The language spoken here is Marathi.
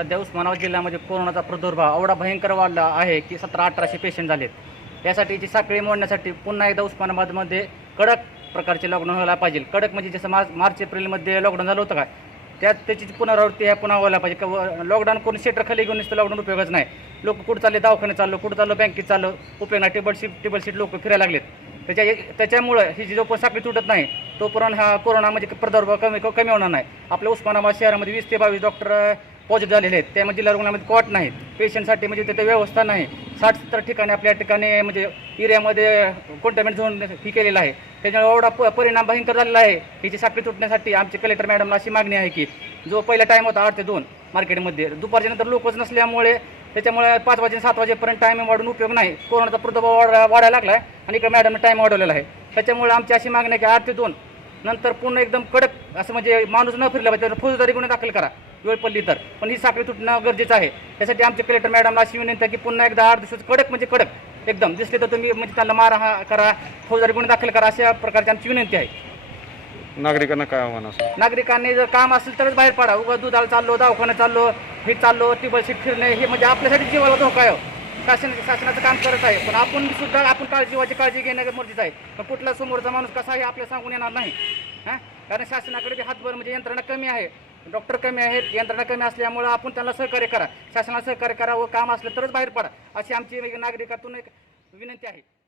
सध्या उस्मानाबाद जिल्ह्यामध्ये कोरोनाचा प्रादुर्भाव एवढा भयंकर वाढला आहे की सतरा अठराशे पेशंट झालेत. यासाठीची साखळी मोडण्यासाठी पुन्हा एकदा उस्मानाबादमध्ये कडक प्रकारचे लॉकडाऊन व्हायला पाहिजे. कडक म्हणजे जसं मार्च मार्च एप्रिलमध्ये लॉकडाऊन झालं होतं का? त्यात त्याची पुनरावृत्ती ह्या पुन्हा व्हायला पाहिजे. का लॉकडाऊन कोणी शेटर खाली घेऊन नुसतं लॉकडाऊन उपयोगच नाही. लोक कुठं चालले? दवाखाने चाललो. कुठं चाललो? बँकेत चाललो. उपयोग नाही टेबल सीट टेबल सीट लोक फिरायला लागलेत. त्याच्या त्याच्यामुळं ही जी जोपर्यंत साखळी तुटत नाही तोपर्यंत हा कोरोना म्हणजे प्रादुर्भाव कमी कमी होणार नाही. आपल्या उस्मानाबाद शहरामध्ये वीस ते बावीस डॉक्टर पॉझिटिव्ह झालेले आहेत. त्यामध्ये जिल्हा रुग्णालयामध्ये कॉट नाहीत. पेशंटसाठी म्हणजे तिथे व्यवस्था नाही. साठ सत्तर ठिकाणी आपल्या ठिकाणी म्हणजे एरियामध्ये कॉन्टॅमेंट झोन ही केलेलं आहे. त्याच्यामुळे एवढा प परिणाम भयंकर झालेला आहे. हिची साखळी तुटण्यासाठी आमची कलेक्टर मॅडमला अशी मागणी आहे की जो पहिला टाईम होता आठ ते दोन मार्केटमध्ये दुपारच्या नंतर लोकच नसल्यामुळे त्याच्यामुळे पाच वाजे सात वाजेपर्यंत टाईम वाढून उपयोग नाही. कोरोनाचा प्रादुर्भाव वाढ वाढायला लागला आहे आणि इकडे मॅडमने टाईम वाढवलेला आहे. त्याच्यामुळे आमची अशी मागणी आहे की आठ ते दोन नंतर पूर्ण एकदम कडक असं म्हणजे माणूस न फिरला पाहिजे त्यावर फौजदारी गुन्हे दाखल करा. वेळ पडली तर. पण ही साखळी तुटणं गरजेचं आहे. त्यासाठी आमचे कलेक्टर मॅडमला अशी विनंती आहे की पुन्हा एकदा आठ दिवसात कडक म्हणजे कडक. एकदम. दिसले तर तुम्ही म्हणजे त्यांना मारा हा करा. फौजदारी गुन्हे दाखल करा अशा प्रकारची आमची विनंती आहे. नागरिकांना काय आव्हान असं? नागरिकांनी जर काम असेल तरच बाहेर पडा. उगा दुधाला चाललो दवाखान्यात चाललो हे चाललो टिबल सीट फिरणे हे म्हणजे आपल्यासाठी जीवाला धोका आहे हो. शासन शासनाचं काम करत आहे. पण आपण सुद्धा आपण काळजीवाची काळजी घेणं गरजेचं आहे. पण कुठला समोरचा माणूस कसा आहे आपल्याला सांगून येणार नाही. हां? कारण शासनाकडे ते हातभर म्हणजे यंत्रणा कमी आहे. डॉक्टर कमी आहेत. यंत्रणा कमी असल्यामुळं आपण त्यांना सहकार्य करा. शासनाला सहकार्य करा व काम असलं तरच बाहेर पडा. अशी आमची नागरिकातून एक विनंती आहे.